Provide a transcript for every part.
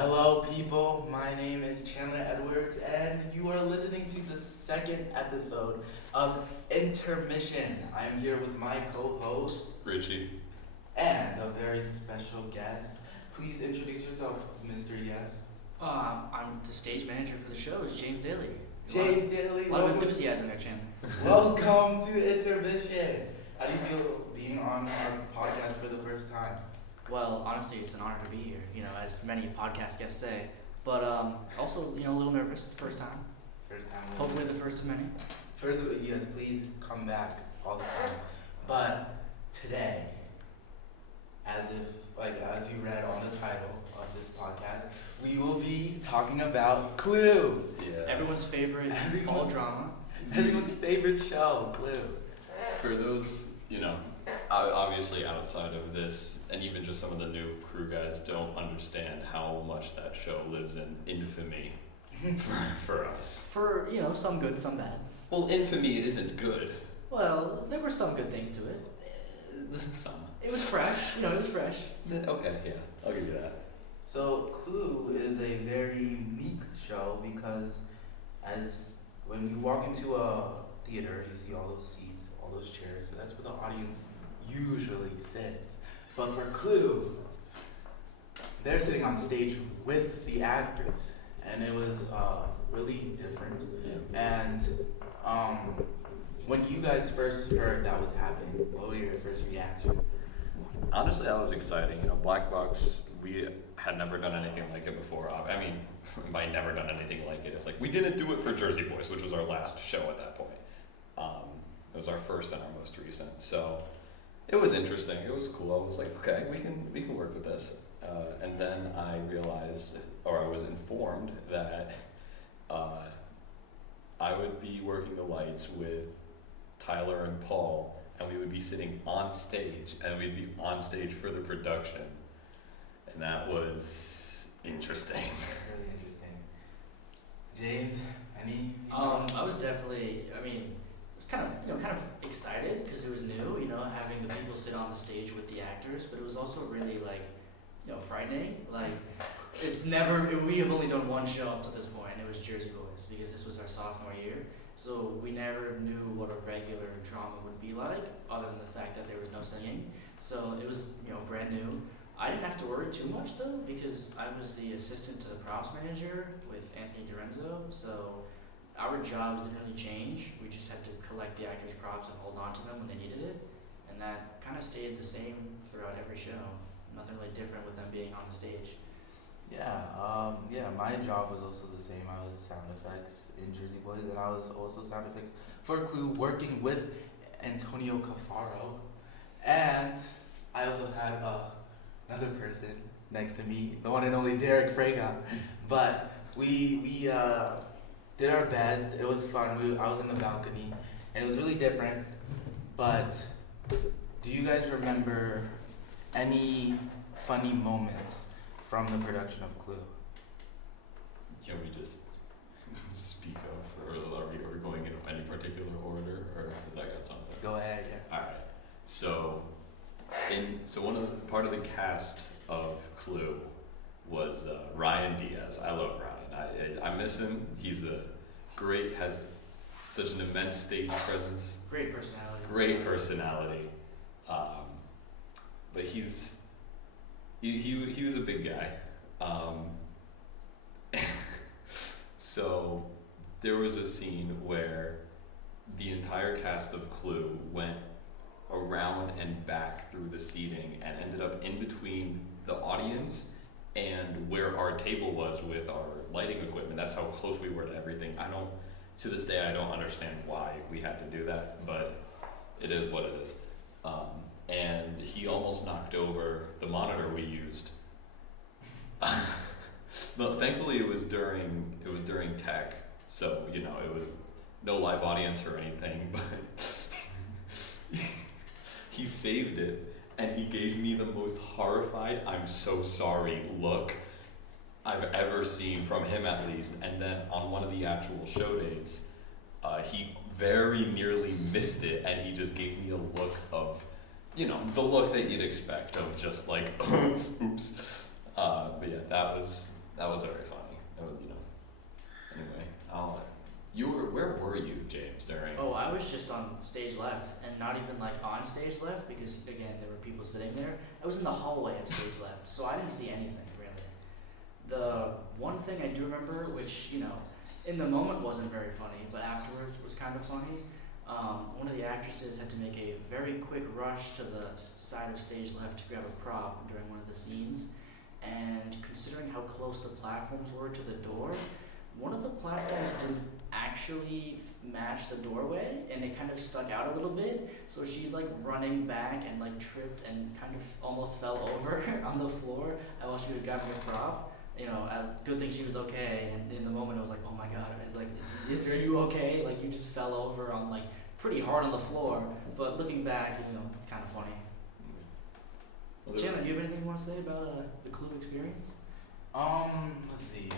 Hello, people. My name is Chandler Edwards, and you are listening to the second episode of Intermission. I'm here with my co-host, Richie. and a very special guest. Please introduce yourself, Mr. Yes. I'm the stage manager for the show. It's James Daly. James Daly, A lot of enthusiasm there, Chandler. welcome to Intermission. How do you feel being on our podcast for the first time? Well, honestly, it's an honor to be here, as many podcast guests say. But also, a little nervous, first time. First time. Hopefully the first of many. First, yes, please come back all the time. But today, as you read on the title of this podcast, we will be talking about Clue. Yeah. Everyone's favorite fall drama. Everyone's favorite show, Clue. For those, obviously outside of this, and even just some of the new crew guys don't understand how much that show lives in infamy for us. For, some good, some bad. Well, infamy isn't good. Well, there were some good things to it. Some. It was fresh. It was fresh. Okay, yeah, I'll give you that. So Clue is a very unique show because when you walk into a theater, you see all those seats, all those chairs. So that's where the audience usually sits. But for Clue, they're sitting on stage with the actors, and it was really different. Yeah. And when you guys first heard that was happening, what were your first reactions? Honestly, that was exciting. Black Box, we had never done anything like it before. I mean, by never done anything like it, it's like we didn't do it for Jersey Boys, which was our last show at that point. It was our first and our most recent. So it was interesting. It was cool. I was like, okay, we can work with this. And then I realized, or I was informed that I would be working the lights with Tyler and Paul, and we would be sitting on stage, and we'd be on stage for the production. And that was interesting. Really interesting. James, any? I was definitely, I was kind of excited because it was new, having the people sit on the stage with the actors, but it was also really frightening. We have only done one show up to this point, and it was Jersey Boys, because this was our sophomore year. So we never knew what a regular drama would be like, other than the fact that there was no singing. So it was, brand new. I didn't have to worry too much though, because I was the assistant to the props manager with Anthony Dorenzo. So our jobs didn't really change. We just had to collect the actors' props and hold on to them when they needed it. And that kind of stayed the same throughout every show. Nothing really different with them being on the stage. Yeah, my job was also the same. I was sound effects in Jersey Boys, and I was also sound effects for Clue, working with Antonio Cafaro. And I also had another person next to me, the one and only Derek Fraga. But we did our best. It was fun. I was in the balcony, and it was really different. But do you guys remember any funny moments from the production of Clue? Can we just speak of, or are we going in any particular order, or has that got something? Go ahead, yeah. All right. So part of the cast of Clue was Ryan Diaz. I love Ryan. I miss him. He's has such an immense stage presence. Great personality. Great personality. But he was a big guy. So there was a scene where the entire cast of Clue went around and back through the seating and ended up in between the audience and where our table was with our lighting equipment. That's how close we were to everything. To this day, I don't understand why we had to do that, but it is what it is. And he almost knocked over the monitor we used. But thankfully it was during tech, so it was no live audience or anything, but he saved it, and he gave me the most horrified "I'm so sorry" look I've ever seen from him, at least. And then on one of the actual show dates, he very nearly missed it, and he just gave me a look of, the look that you'd expect of just like, oops. But yeah, that was very funny. That was, you know. Anyway, where were you, James, during? Oh, I was just on stage left, and not even like on stage left because again there were people sitting there. I was in the hallway of stage left, so I didn't see anything really. The one thing I do remember, which in the moment wasn't very funny, but afterwards was kind of funny. One of the actresses had to make a very quick rush to the side of stage left to grab a prop during one of the scenes, and considering how close the platforms were to the door, one of the platforms didn't actually match the doorway, and it kind of stuck out a little bit. So she's like running back and like tripped and kind of almost fell over on the floor while she was grabbing a prop. Good thing she was okay. And in the moment, I was like, oh my god, it's like, are you okay? Like you just fell over on like pretty hard on the floor. But looking back, it's kind of funny. Chandler, do you have anything you want to say about the Clue experience? Let's see.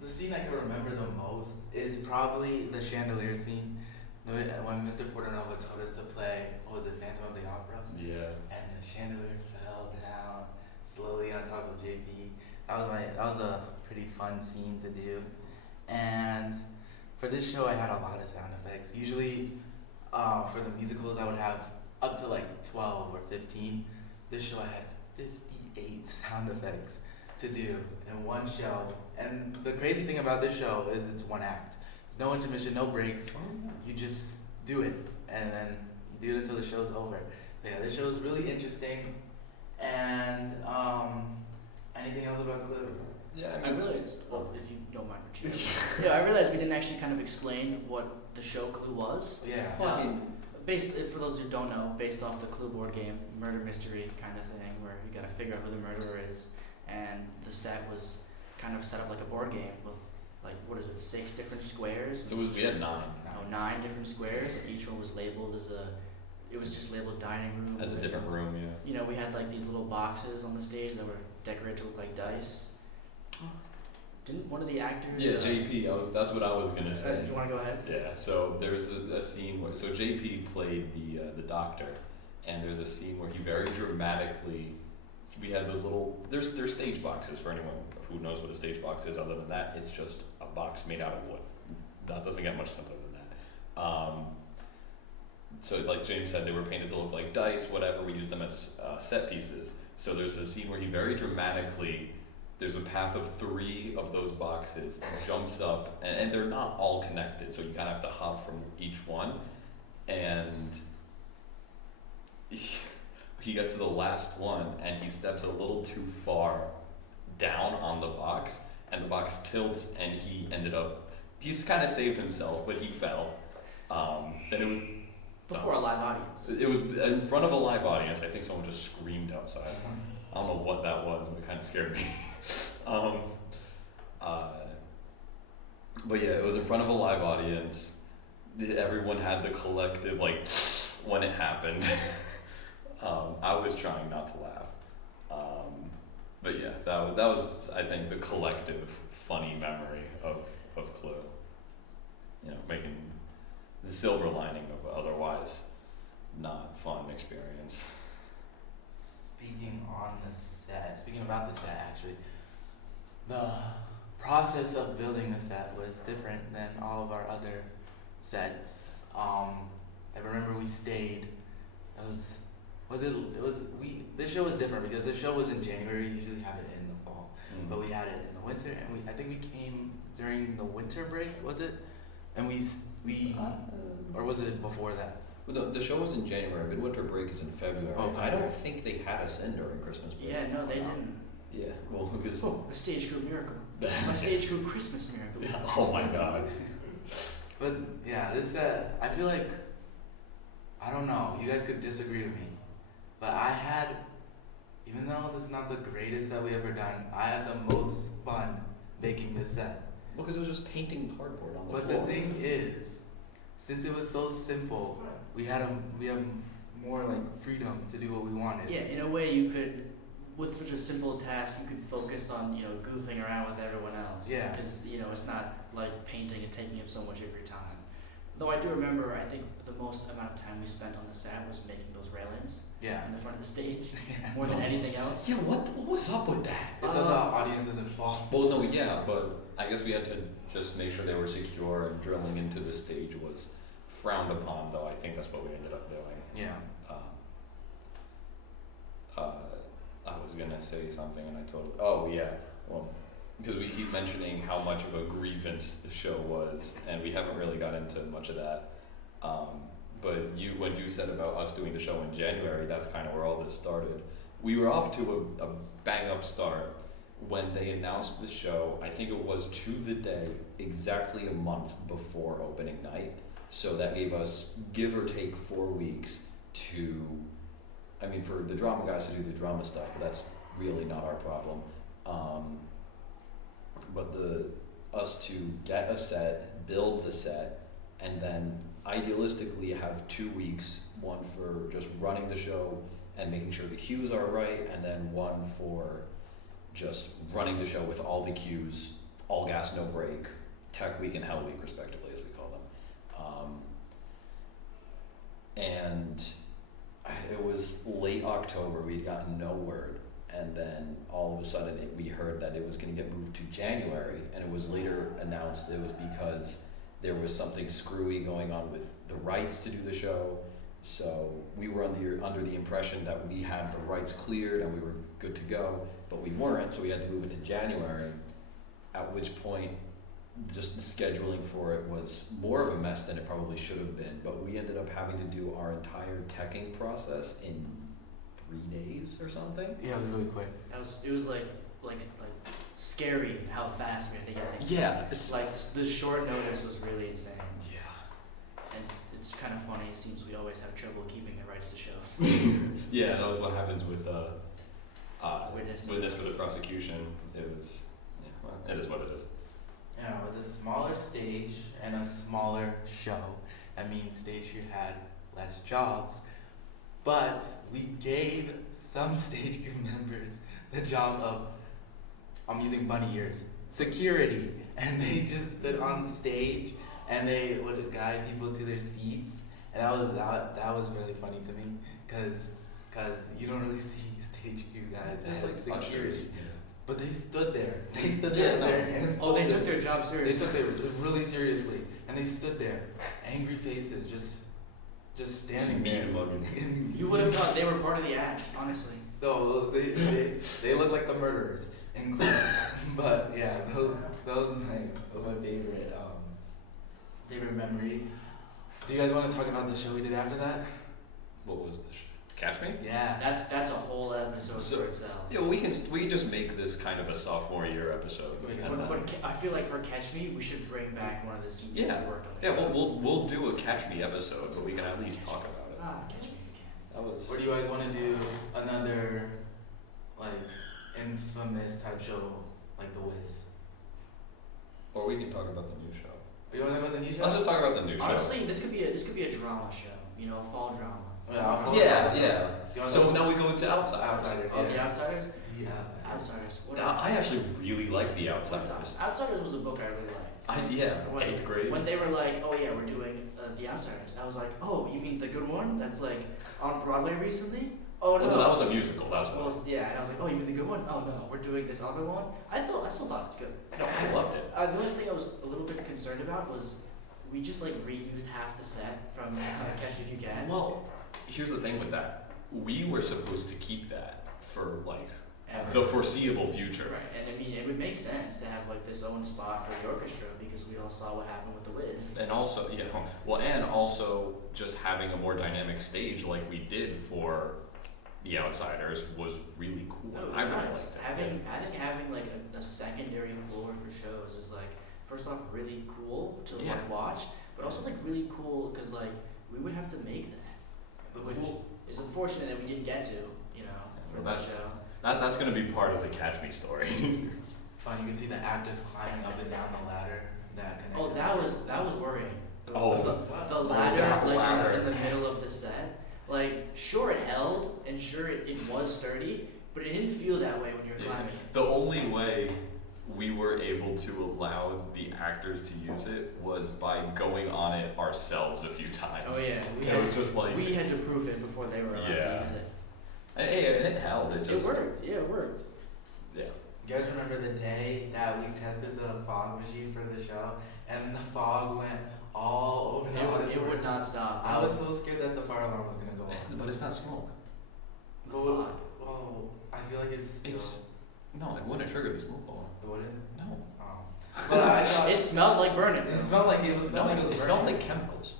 The scene I can remember the most is probably the chandelier scene. When Mr. Portanova told us to play, what was it, Phantom of the Opera? Yeah. And the chandelier fell down slowly on top of JP. That was a pretty fun scene to do. And for this show, I had a lot of sound effects. Usually, for the musicals, I would have up to like 12 or 15. This show, I had 58 sound effects to do in one show. And the crazy thing about this show is it's one act. There's no intermission, no breaks. You just do it, and then you do it until the show's over. So yeah, this show is really interesting. And anything else about Clue? Yeah, I realized, if you don't mind repeating. Yeah, I realized we didn't actually kind of explain what the show Clue was. Yeah. Well, I mean, For those who don't know, based off the Clue board game, murder mystery kind of thing, where you gotta figure out who the murderer is, and the set was kind of set up like a board game with like 6 different squares. we had 9. No, 9 different squares, and each one was labeled it was just labeled dining room. As a different room, yeah. We had like these little boxes on the stage that were decorated to look like dice. Didn't one of the actors? Yeah, JP. That's what I was gonna say. You want to go ahead? Yeah. So there's a scene where JP played the doctor, and there's a scene where he very dramatically. We had those little. There's stage boxes for anyone who knows what a stage box is. Other than that, it's just a box made out of wood. That doesn't get much simpler than that. So like James said, they were painted to look like dice. Whatever. We used them as set pieces. So there's a scene where he very dramatically. There's a path of 3 of those boxes, jumps up, and they're not all connected, so you kind of have to hop from each one. And he gets to the last one, and he steps a little too far down on the box, and the box tilts, and he's kind of saved himself, but he fell. And it was before a live audience. It was in front of a live audience. I think someone just screamed outside. I don't know what that was, but it kind of scared me. But yeah, it was in front of a live audience. Everyone had the collective, like, when it happened. I was trying not to laugh. But yeah, that was, I think, the collective funny memory of Clue. Making the silver lining of otherwise not fun experience. Speaking about the set, actually, the process of building the set was different than all of our other sets. I remember we stayed. This show was different because the show was in January. We usually have it in the fall, but we had it in the winter, and I think we came during the winter break. Was it? And or was it before that? Well, the show was in January. Midwinter break is in February. Oh, I don't think they had us in during Christmas break. Yeah, no, they didn't. Yeah, well, because A stage crew miracle. A stage crew Christmas miracle. Oh my god. But yeah, this set, I feel like, I don't know, you guys could disagree with me, but I had, even though this is not the greatest set we ever done, I had the most fun making this set. well, because it was just painting cardboard on the But floor. the thing is, since it was so simple, we have more like freedom to do what we wanted. Yeah, in a way you could, with such a simple task, you could focus on, goofing around with everyone else. Yeah. Because, it's not like painting is taking up so much of your time. Though I do remember, I think the most amount of time we spent on the set was making those railings Yeah. in the front of the stage, more than anything else. Yeah, what was up with that? so the audience doesn't fall. Well, no, yeah, but I guess we had to just make sure they were secure, and drilling into the stage was frowned upon, though I think that's what we ended up doing. Yeah. I was gonna say something and I totally. Oh yeah, well, because we keep mentioning how much of a grievance the show was, and we haven't really got into much of that. But when you said about us doing the show in January, that's kind of where all this started. We were off to a bang up start when they announced the show. I think it was to the day exactly a month before opening night. So that gave us, give or take, 4 weeks to, I mean, for the drama guys to do the drama stuff, but that's really not our problem. But us to get a set, build the set, and then idealistically have 2 weeks, one for just running the show and making sure the cues are right, and then one for just running the show with all the cues, all gas, no break, Tech Week and Hell Week, respectively, as we call them. And it was late October, we'd gotten no word, and then all of a sudden we heard that it was going to get moved to January, and it was later announced it was because there was something screwy going on with the rights to do the show. So we were under the impression that we had the rights cleared and we were good to go, but we weren't, so we had to move it to January, at which point just the scheduling for it was more of a mess than it probably should have been. But we ended up having to do our entire teching process in 3 days or something. Yeah, it was really quick. It was like scary how fast we had to get things. Yeah. Like the short notice was really insane. Yeah. And it's kind of funny. It seems we always have trouble keeping the rights to shows. Yeah, that was what happens with Witness for the prosecution. It was, yeah, well, it is what it is. Yeah, with a smaller stage and a smaller show, that means stage crew had less jobs, but we gave some stage crew members the job of, I'm using bunny ears, security, and they just stood on stage and they would guide people to their seats, and that was really funny to me, cause you don't really see stage crew guys It's as like security. ushers. But they stood there. They stood Yeah, there with no. their hands Oh, they folded. took their job They seriously. took it really seriously, and they stood there, angry faces, just standing mean there. and mugging. You would have thought they were part of the act, honestly. No, they look like the murderers, but yeah, that was my favorite favorite memory. Do you guys want to talk about the show we did after that? What was the Catch Me? Yeah. That's a whole episode So- for itself. Yeah, well, we can just make this kind of a sophomore year episode. We can How's do that? But I feel like for Catch Me, we should bring back one of the seniors Yeah. who worked on the Yeah, show. we'll do a Catch Me episode, but we can at least talk about it. Catch Me if you can. That was. Or do you guys want to do another like infamous type show like The Wiz? Or we can talk about the new show. Or you want to talk about the new show? Let's just talk about the new show. Honestly, this could be a drama show. You know, a fall drama. Yeah. Do you wanna So talk- now we go to Outsiders. Outsiders. Oh, Yeah. The Outsiders. The Outsiders. Outsiders. What Now, I actually really like The Outsiders. Outsiders was a book I really liked. Yeah, When- 8th grade. When they were like, oh yeah, we're doing The Outsiders, I was like, oh, you mean the good one that's like on Broadway recently? Oh no. Well, no, that was a musical. That's why. Well, yeah, and I was like, oh, you mean the good one? Oh no, we're doing this other one. I still thought it was good. No, I loved it. The only thing I was a little bit concerned about was we just like reused half the set from Catch If You Can. Well, here's the thing with that. We were supposed to keep that for like And- the foreseeable future. Right, and I mean, it would make sense to have like this own spot for the orchestra because we all saw what happened with the Wiz. And also, and also just having a more dynamic stage like we did for The Outsiders was really cool. No, it was I really nice. liked it. Having like a secondary floor for shows is like first off really cool to Yeah. like watch, but also like really cool because like we would have to make that, which is unfortunate that we didn't get to, you know, for Well, the show. That's gonna be part of the Catch Me story. Fun, you can see the actors climbing up and down the ladder. Oh, that was worrying. The, Oh. the Oh, ladder, that like ladder. in the middle of the set. Like, sure it held, and sure it was sturdy, but it didn't feel that way when you were Yeah. climbing it. The only way we were able to allow the actors to use it was by going on it ourselves a few times. Oh yeah, It was just like, we had to prove it before they were allowed Yeah. to use it. and it held. It It just worked. Yeah, it worked. Yeah. the day that we tested the fog machine for the show, and the fog went all over the It auditorium. would not stop. I was so scared that the fire alarm was gonna go It's, off. but it's not smoke. The fog. Well, I feel like it's still. It's no, it wouldn't trigger the smoke alarm. It wouldn't? No. Oh. But I thought It smelled like burning. it smelled like it was. No, like it was smelled burning. like chemicals.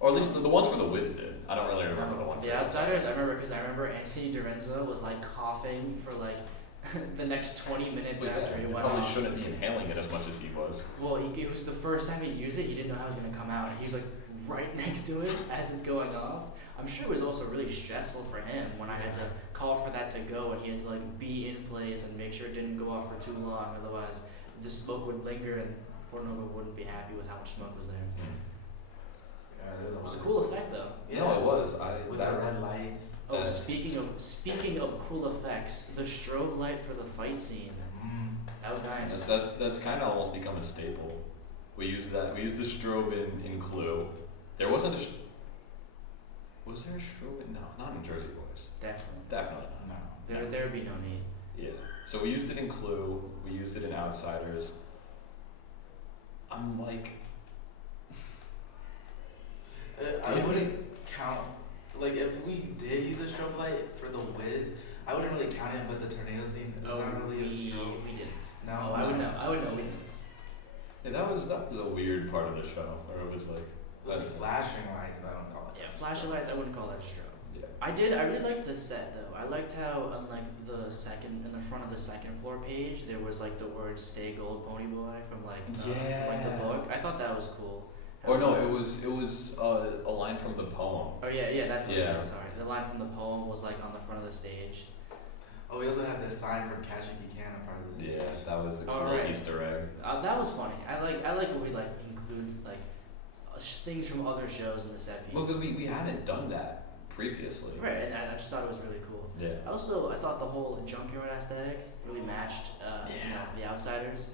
Or at least the ones for the Wiz did. I don't really remember the one for The Outsiders, I remember Anthony Dorenzo was like coughing for like the next 20 minutes after he he went probably off. shouldn't be inhaling it as much as he was. Well, it was the first time he used it. He didn't know how it was gonna come out. And he was like right next to it as it's going off. I'm sure it was also really stressful for him when I had to call for that to go and he had to like be in place and make sure it didn't go off for too long. Otherwise, the smoke would linger and Portnova wouldn't be happy with how much smoke was there. Yeah, It was a cool effect though. No, it was. With That the red lights. Oh, Uh, speaking of cool effects, the strobe light for the fight scene. That was nice. That's kind of almost become a staple. We used that. We used the strobe in Clue. There wasn't a. Was there a strobe? No, not in Jersey Boys. Definitely. Definitely not. No. There would be no need. Yeah. So we used it in Clue. We used it in Outsiders. I'm like, I wouldn't count. Like if we did use a strobe light for the Wiz, I wouldn't really count it. But the tornado scene is not really a strobe. we didn't. No, Oh, I would know. We didn't. yeah, that was a weird part of the show where it was like, It was flashing lights, but I don't call it. Yeah, flashing lights. I wouldn't call that a strobe. yeah. I really liked the set though. I liked how unlike in the front of the second floor page, there was like the word "Stay Gold Pony Boy" from like the book. I thought that was cool. Or no, it was a line from the poem. Oh yeah, that's what Yeah. it was. Sorry, the line from the poem was like on the front of the stage. Oh, we also had this sign from Catch If You Can in front of the stage. Yeah, that was a cool Oh, right. Easter egg. That was funny. I like when we like include like things from other shows in the set piece. Well, because we hadn't done that previously. Right, and I just thought it was really cool. Yeah. I thought the whole junkyard aesthetics really matched the Outsiders.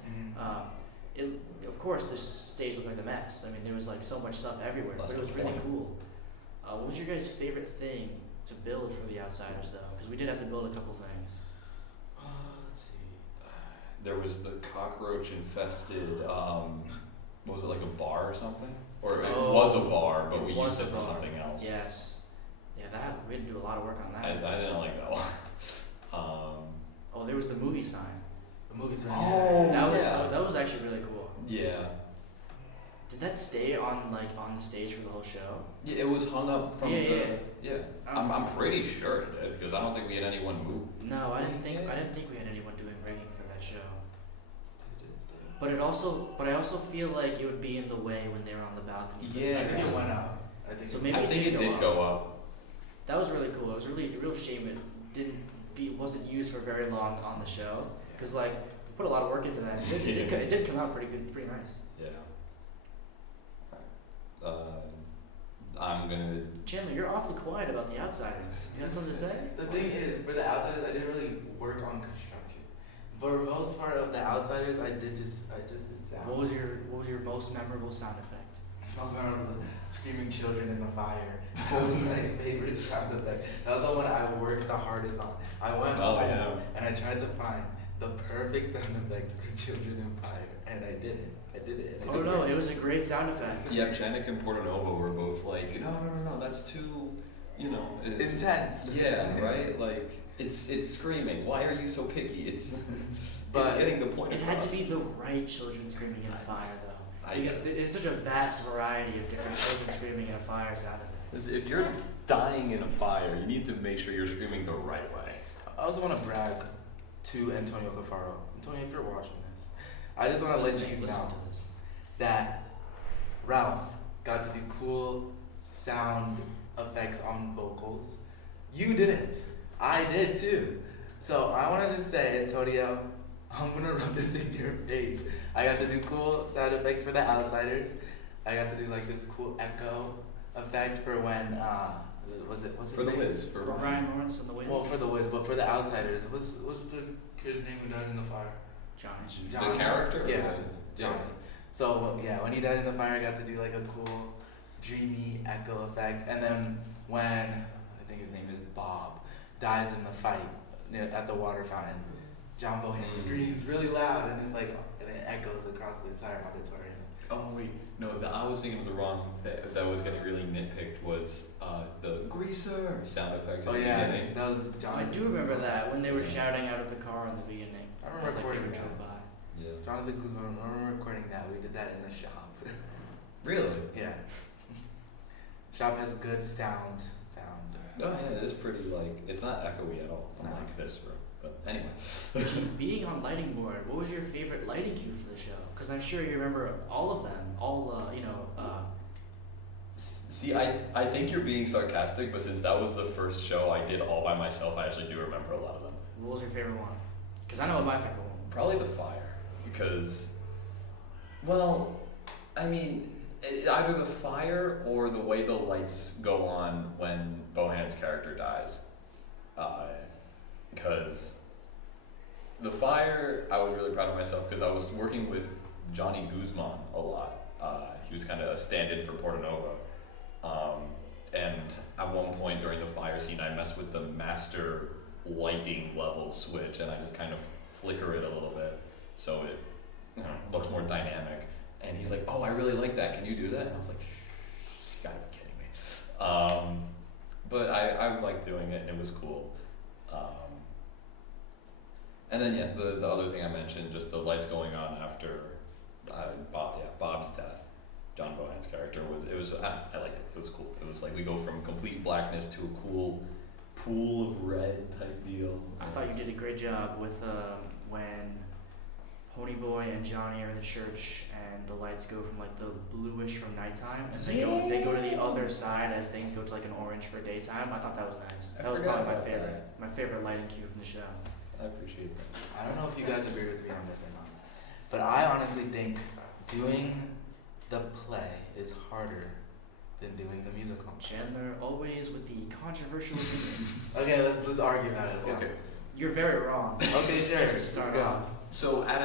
Of course, this stage looked like a mess. I mean, there was like so much stuff everywhere, That's but it was the really point. cool. What was your guys' favorite thing to build for the Outsiders, though? Because we did have to build a couple things. Let's see. There was the cockroach infested. What was it, like a bar or something? Or it Oh, was a bar, but it we was used a it for bar. something else. Yes. Yeah, we had to do a lot of work on I that. didn't like that one. Oh, there was the movie sign. The movie sign. Oh, That was actually really cool. Yeah. Did that stay on the stage for the whole show? Yeah, it was hung up from Yeah, the. yeah. Yeah. I'm pretty sure it did because I don't think we had anyone move. No, I didn't think we had anyone doing rigging for that show. Did it stay? But I also feel like it would be in the way when they were on the balcony. for the I Yeah. think show. it went up. I think. So maybe I think it did go up. That was really cool. It was really a real shame it wasn't used for very long on the show because like we put a lot of work into that. It did come out pretty good, pretty nice. Yeah. I'm gonna. Chandler, you're awfully quiet about the Outsiders. You got something to say? The thing is, for the Outsiders, I didn't really work on construction. For most part of the Outsiders, I just did sound. What was your most memorable sound effect? I was remember the screaming children in the fire. That was my favorite sound effect. That was the one I worked the hardest on. I went Oh, home yeah. and I tried to find the perfect sound effect for children in fire, and I did it. Oh no, it was a great sound effect. Yeah, Chanik and Portanova were both like, no, that's too, Intense. Yeah, right. Like it's screaming. Why are you so picky? It's But getting the point It across. had to be the right children screaming in a fire though. I Because it's such a vast variety of different children screaming in a fire sound effects. If you're dying in a fire, you need to make sure you're screaming the right way. I also want to brag to Antonio Cafaro. Antonio, if you're watching this, I just want to let you Listen know to this. that Ralph got to do cool sound effects on vocals. You didn't. I did too. So I wanted to say, Antonio, I'm gonna rub this in your face. I got to do cool sound effects for the Outsiders. I got to do like this cool echo effect for when what's his For the name? Wiz, For Ryan Lawrence and the Wiz. Well, for the Wiz, but for the Outsiders, what's the kid's name who died in the fire? Johnny. Johnny. The character? or Yeah. the- Johnny. So yeah, when he died in the fire, I got to do like a cool, dreamy echo effect. And then when I think his name is Bob dies in the fight at the water fountain, John Bohan screams really loud, and it's like, and it echoes across the entire auditorium. Oh wait, no, I was thinking of the wrong that was getting really nitpicked was the greaser sound effect. Oh yeah, that was John. I do remember that when they were shouting out of the car in the beginning. I remember It was like they recording were that. drove by. Yeah. Jonathan Guzman, I remember recording that. We did that in the shop. Really? Yeah. Shop has good sound. Oh yeah, it is pretty like, it's not echoey at all, No. unlike this room. But anyway. Being on lighting board, what was your favorite lighting cue for the show? Because I'm sure you remember all of them. See, I think you're being sarcastic, but since that was the first show I did all by myself, I actually do remember a lot of them. What was your favorite one? Because I know what my favorite one was. Probably the fire, because, well, I mean, either the fire or the way the lights go on when Bohan's character dies. Because the fire, I was really proud of myself because I was working with Johnny Guzman a lot. He was kind of a stand-in for Portanova. And at one point during the fire scene, I messed with the master lighting level switch, and I just kind of flicker it a little bit so it looks more dynamic. And he's like, "Oh, I really like that. Can you do that?" And I was like, "Shh, you gotta be kidding me." But I liked doing it, and it was cool. And then yeah, the other thing I mentioned, just the lights going on after Bob's death. John Bohan's character I liked it. It was cool. It was like we go from complete blackness to a cool pool of red type deal. I thought you did a great job with when Ponyboy and Johnny are in the church and the lights go from like the bluish from nighttime and they go to the other side as things go to like an orange for daytime. I thought that was nice. That was probably my favorite. My favorite lighting cue from the show. I appreciate that. I don't know if you guys agree with me on this or not, but I honestly think doing the play is harder than doing the musical. Chandler always with the controversial opinions. Okay, let's argue about it. Let's go. Okay. You're very wrong. Okay, sure. Just to start Let's go. off. So at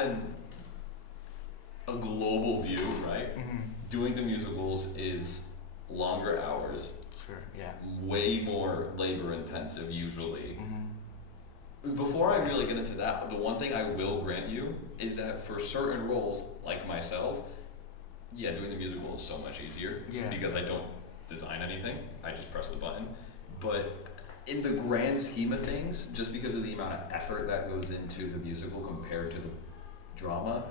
a global view, right? Mm-hmm. Doing the musicals is longer hours, Sure. Yeah. way more labor intensive usually. Mm-hmm. Before I really get into that, the one thing I will grant you is that for certain roles, like myself, yeah, doing the musical is so much easier Yeah. because I don't design anything. I just press the button. But in the grand scheme of things, just because of the amount of effort that goes into the musical compared to the drama,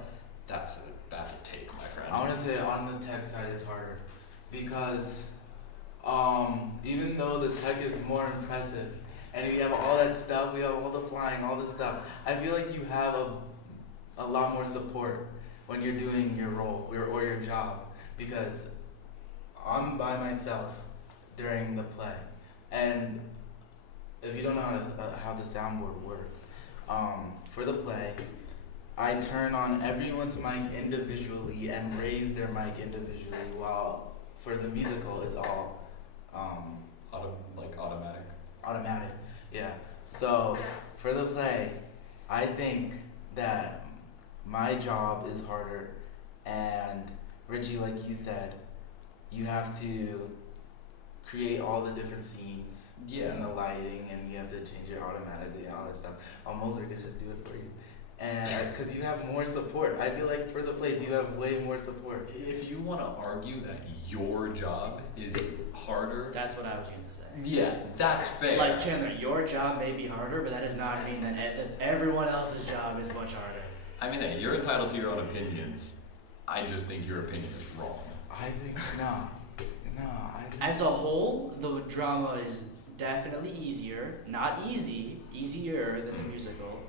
that's a take, my friend. I want to say on the tech side it's harder because even though the tech is more impressive and you have all that stuff, we have all the flying, all this stuff, I feel like you have a lot more support when you're doing your role or your job because I'm by myself during the play. And if you don't know how the soundboard works, for the play, I turn on everyone's mic individually and raise their mic individually, while for the musical it's all Automatic. automatic. Yeah. So for the play, I think that my job is harder, and Richie, like you said, you have to create all the different scenes and the lighting, and you have to change it automatically and all that stuff. Moser could just do it for you, and because you have more support. I feel like for the plays you have way more support. If you want to argue that your job is harder, That's what I was gonna say. yeah, that's fair. Like Chandler, your job may be harder, but that does not mean that everyone else's job is much harder. I mean, hey, you're entitled to your own opinions. I just think your opinion is wrong. I think no. As a whole, the drama is definitely easier. Not easier than the musical,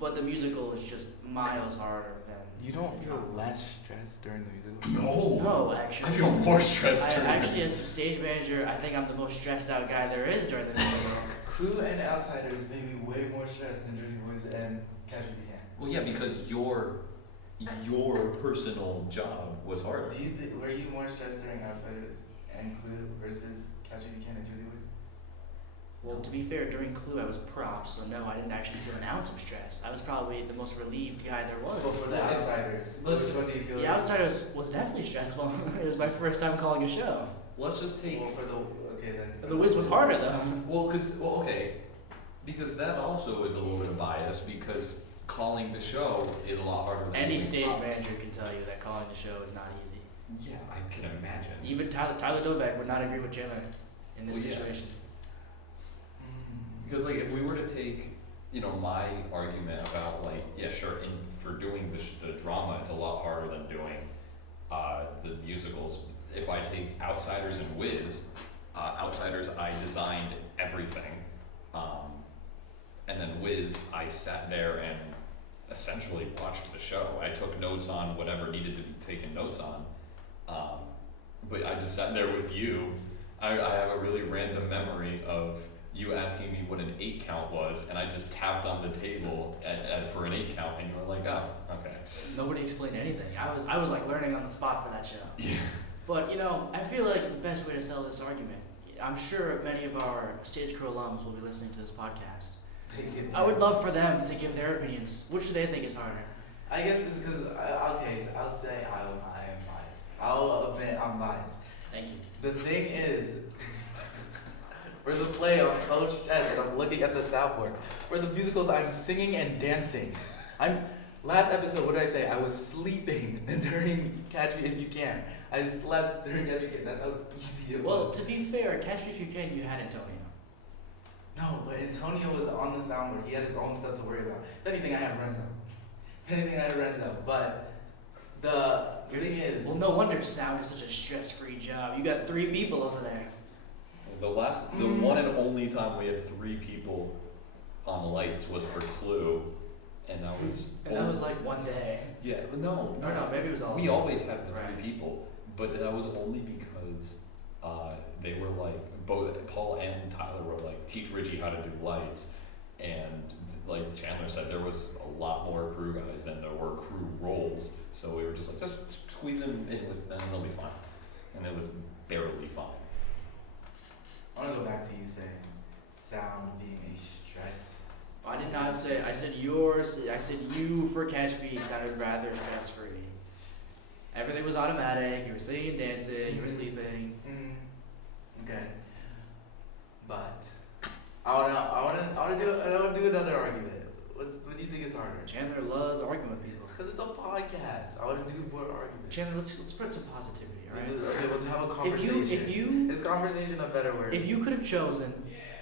but the musical is just miles harder than. You don't the feel drama. less stressed during the musical? No, actually. I feel more stressed. I during actually, as a stage manager, I think I'm the most stressed out guy there is during the musical. Clue and Outsiders made me way more stressed than Jersey Boys and Catch Me Can. Well, yeah, because your personal job was harder. Were you more stressed during Outsiders and Clue versus Catch Me Can and Jersey Boys? Well, to be fair, during Clue I was props, so no, I didn't actually feel an ounce of stress. I was probably the most relieved guy there was. Well, for the Outsiders, let's- which one do you feel? The Outsiders was definitely stressful. It was my first time calling a show. Let's just take. Well, for the okay then. The Wiz was harder though. Okay, because that also is a little bit of bias because calling the show is a lot harder than Any doing stage props. manager can tell you that calling the show is not easy. Yeah, I can imagine. Even Tyler Dobeck would not agree with Chandler in this Well, yeah. situation. Because like if we were to take, my argument about like, yeah, sure, for doing the drama, it's a lot harder than doing the musicals. If I take Outsiders and Wiz, Outsiders I designed everything, and then Wiz I sat there and essentially watched the show. I took notes on whatever needed to be taken notes on, but I just sat there with you. I have a really random memory of you asking me what an 8 count was, and I just tapped on the table for an 8 count, and you were like, oh, okay. Nobody explained anything. I was like learning on the spot for that show. Yeah. But I feel like the best way to sell this argument, I'm sure many of our Stage Crew alums will be listening to this podcast. I would love for them to give their opinions. Which do they think is harder? I guess it's because, okay, so I'll say I am biased. I'll admit I'm biased. Thank you. The thing is, for the play, I'm so stressed and I'm looking at the soundboard. For the musicals, I'm singing and dancing. Last episode, what did I say? I was sleeping during Catch Me If You Can. I slept during Catch Me If You Can. That's how easy it Well, was. to be fair, Catch Me If You Can, you had Antonio. No, but Antonio was on the soundboard. He had his own stuff to worry about. If anything, I had Renzo. But the thing is... Well, no wonder sound is such a stress-free job. You got 3 people over there. The one and only time we had 3 people on lights was for Clue, and that was. And that was like one day. Yeah, but no, Maybe it was all. We always had the 3 Right. people, but that was only because they were like both Paul and Tyler were like teach Richie how to do lights, and like Chandler said, there was a lot more crew guys than there were crew roles, so we were just like just squeeze them in with them, they'll be fine, and it was barely fine. I want to go back to you saying sound being a stress. I did not say. I said yours. I said you for Catch Me sounded rather stress-free. Everything was automatic. You were singing and dancing. You were sleeping. Okay. But I want to do another argument. What do you think is harder? Chandler loves arguing with people. Because it's a podcast. I want to do more arguments. Chandler, let's spread some positivity, all right? Okay, we'll have a conversation. If you Is conversation a better word? if you could have chosen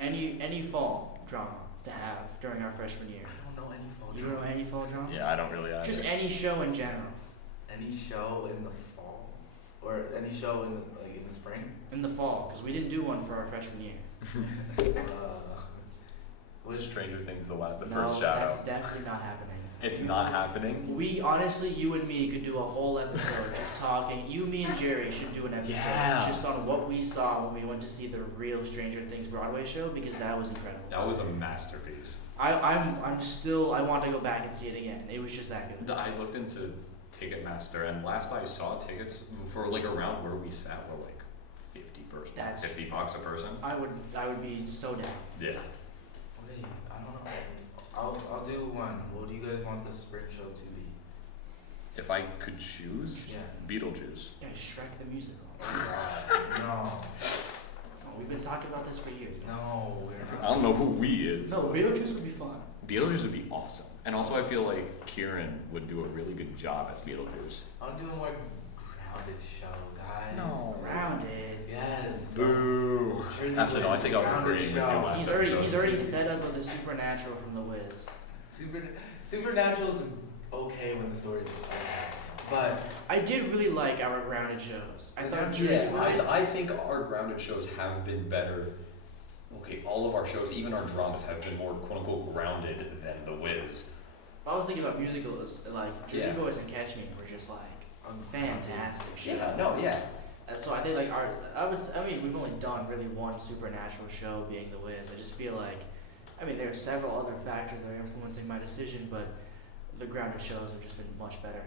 any fall drama to have during our freshman year, I don't know any fall you don't know any fall drama? Yeah, I don't really either. Just any show in general. Any show in the fall? Or any show in the spring? In the fall, because we didn't do one for our freshman year. Was Stranger Things the No, first shout that's out? definitely not happening. It's not happening. We honestly, you and me could do a whole episode just talking. You, me, and Jerry should do an episode Yeah. just on what we saw when we went to see the real Stranger Things Broadway show, because that was incredible. That was a masterpiece. I want to go back and see it again. It was just that good. I looked into Ticketmaster, and last I saw tickets for like around where we sat were like That's- $50 a person. I would be so down. Yeah. Wait, I don't know. I'll do one. What do you guys want the spring show to be? If I could choose, Yeah. Beetlejuice. Yeah, Shrek the musical. No. Oh, we've been talking about this for years. guys. No, we're I not. don't know who we is. No, Beetlejuice would be fun. Beetlejuice would be awesome. And also I feel like Kieran would do a really good job as Beetlejuice. I'll do a more grounded show, guys. Grounded. Yes. Boo. Jersey Actually, no, I Boys think I was grounded agreeing with you show. last He's already fed up with the supernatural from The Wiz. Supernatural's okay when the story's okay, but I did really like our grounded shows. I thought Yeah, Jersey Boys. I think our grounded shows have been better. Okay, all of our shows, even our dramas, have been more quote unquote grounded than The Wiz. I was thinking about musicals, like Jersey Yeah. Boys and Catch Me were just like fantastic shows. yeah. And so I think like we've only done really one supernatural show being The Wiz. I just feel like, there are several other factors that are influencing my decision, but the grounded shows have just been much better.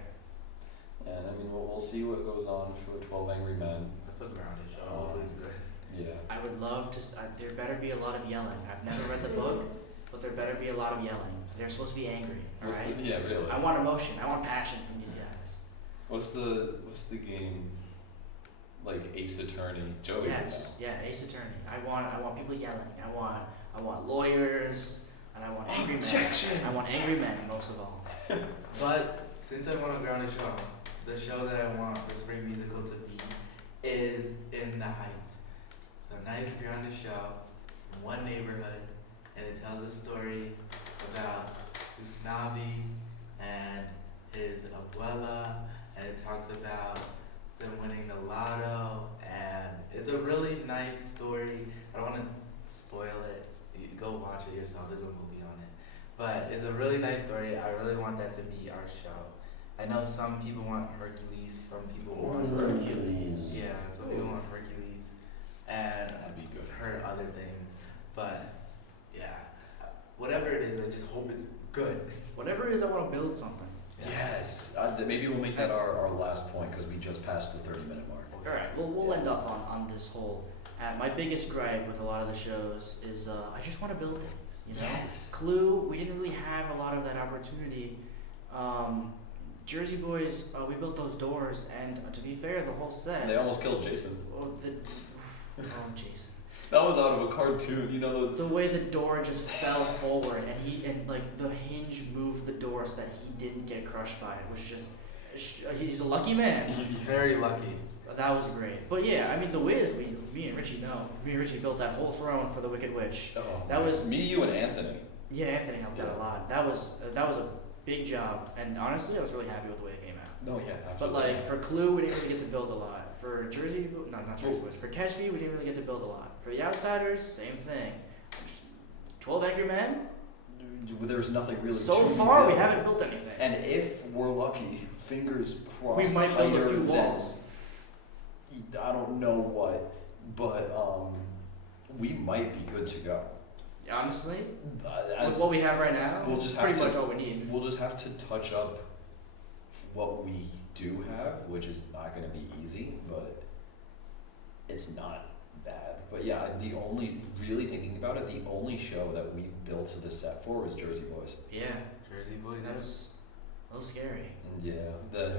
And we'll see what goes on for 12 Angry Men. that's a grounded show. Hopefully it's good. Yeah. I would love to. There better be a lot of yelling. I've never read the book, but there better be a lot of yelling. They're supposed to be angry, all right? Yeah, really. I want emotion. I want passion from these guys. What's the game? Like Ace Attorney, Joey. Yes, yeah, Ace Attorney. I want people yelling. I want lawyers. and I want angry Objection! men. I want angry men most of all. But since I want to ground a show, the show that I want the spring musical to be is In the Heights. It's a nice grounded show in one neighborhood, and it tells a story about Usnavi and his abuela, and it talks about them winning the lotto, and it's a really nice story. I don't want to spoil it. You go watch it yourself. There's a movie on it. But it's a really nice story. I really want that to be our show. I know some people want Hercules, some people want Hercules. Yeah, some people want Hercules, and That'd be good. I've heard other things. But yeah, whatever it is, I just hope it's good. Whatever it is, I want to build something. Yeah. Yes. Maybe we'll make that our last point because we just passed the 30-minute mark. All right, we'll end off on this whole. My biggest gripe with a lot of the shows is I just want to build things. You know, Yes. Clue, we didn't really have a lot of that opportunity. Jersey Boys, we built those doors, and to be fair, the whole set. They almost killed Jason. Jason. That was out of a cartoon, you know. The way the door just fell forward, and like the hinge moved the door so that he didn't get crushed by it, which just he's a lucky man. He's very lucky. That was great. But yeah, I mean, the Wiz, me and Richie built that whole throne for the Wicked Witch. Oh, That was Me, you, and Anthony. yeah, Anthony helped out a lot. That was a big job, and honestly, I was really happy with the way it came out. No, yeah, But absolutely. like for Clue, we didn't really get to build a lot. For Jersey, not Jersey Boys. For Catch Me, we didn't really get to build a lot. For The Outsiders, same thing. 12 Angry Men. There's nothing really. So to far, we build. haven't built anything. And if we're lucky, fingers crossed, We might build a tighter few than- walls. I don't know what, but we might be good to go. Honestly, As- with what we have right now, we'll it's just pretty have much to- all we need. We'll just have to touch up what we do have, which is not going to be easy, but it's not bad. But yeah, really thinking about it, the only show that we built to this set for was Jersey Boys. Yeah, Jersey Boys. that's a little scary. And yeah,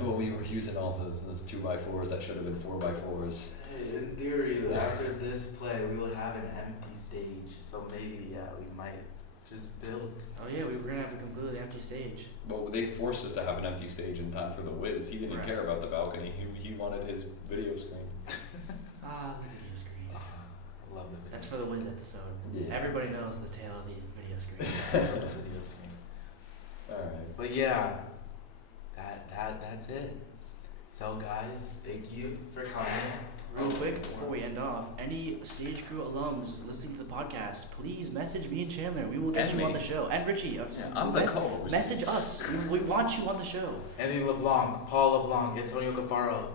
when we were using all those 2x4s that should have been 4x4s. Hey, in theory, after this play, we will have an empty stage. So maybe, yeah, we might just build. Oh yeah, we were gonna have a completely empty stage. Well, they forced us to have an empty stage in time for the Wiz. He didn't Right. care about the balcony. He wanted his video screen. Ah, the video screen. I love the video. That's for the Wiz episode. Yeah. Everybody knows the tale of the video screen. I love the video screen. Alright. But yeah, that's it. So guys, thank you for coming. Real quick, before we end off, any stage crew alums listening to the podcast, please message me and Chandler. We will get And you on me. the show. And Richie. I'm the co-host. Message us. We want you on the show. Anthony LeBlanc, Paul LeBlanc, Antonio Cafaro,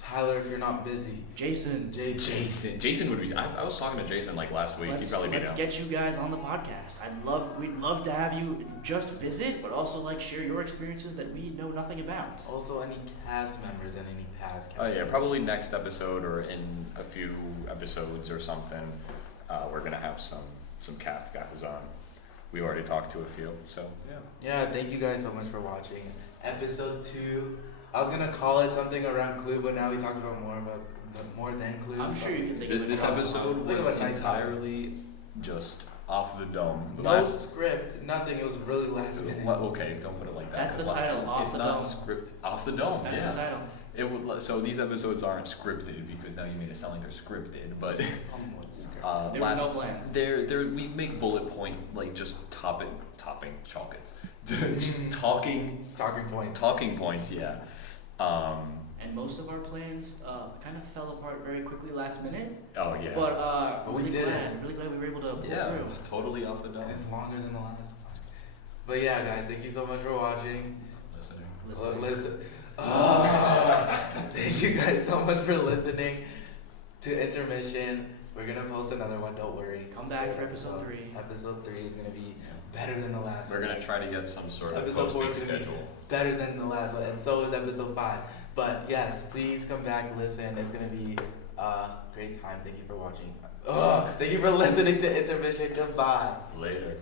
Tyler if you're not busy, Jason. Jason would be. I was talking to Jason like last week. He'd probably be Let's down. get you guys on the podcast. We'd love to have you just visit, but also like share your experiences that we know nothing about. Also any cast members and any past cast Oh yeah, members. probably next episode or in a few episodes or something. We're gonna have some cast guys on. We already talked to a few, so yeah. Yeah, thank you guys so much for watching. Episode 2. I was gonna call it something around Clue, but now we talked about more than Clue. I'm so- sure you can think of This a drama. episode Think was of a nice entirely just off the dome. No script, nothing. It was really last minute. Okay, don't put it like that. That's the 'cause, title, Off it's the not Dome. script off the dome. That's yeah. the title. It would, so these episodes aren't scripted because now you made it sound like they're scripted, but Somewhat scripted. There was no plan. we make bullet point like just topping chalkets, talking points. Yeah. And most of our plans kind of fell apart very quickly last minute. Oh yeah. But we really did glad we were able to pull yeah, through. it's totally off the dome. And it's longer than the last one. But yeah, guys, thank you so much for watching. Listening. Listen. Thank you guys so much for listening to Intermission. We're gonna post another one. Don't worry. Come back for episode 3. Episode 3 is gonna be better than the last We're one. gonna try to get some sort of Episode 4 posting is gonna be schedule. better than the last one, and so is episode 5. But yes, please come back, listen. It's gonna be a great time. Thank you for watching. Thank you for listening to Intermission. Goodbye. Later.